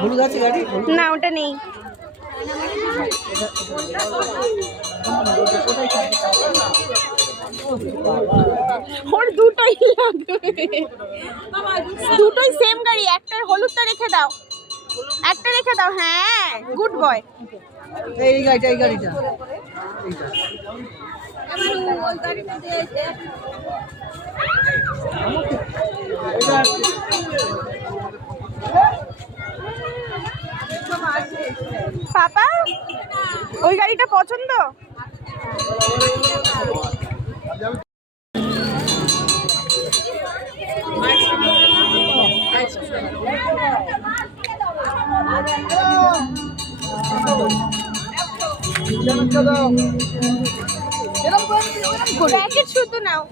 হলুদ আছে গাড়ি? না ওটা নেই। ওর দুটোই লাগবে, দুটোই সেম গাড়ি। একটা হলুদটা রেখে দাও, একটা রেখে দাও। হ্যাঁ গুড বয়। এই গাড়িটা, এই গাড়িটা পাপা ওই গাড়িটা পছন্দ? প্যাকেট শুধু নাও।